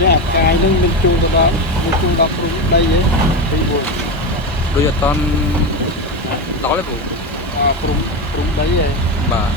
Dạ, cái nâng mình chung vào đó, mình chung đọc đây ấy, cái buồn. Đôi giờ con đó là vụ À, cũng đấy ấy. bà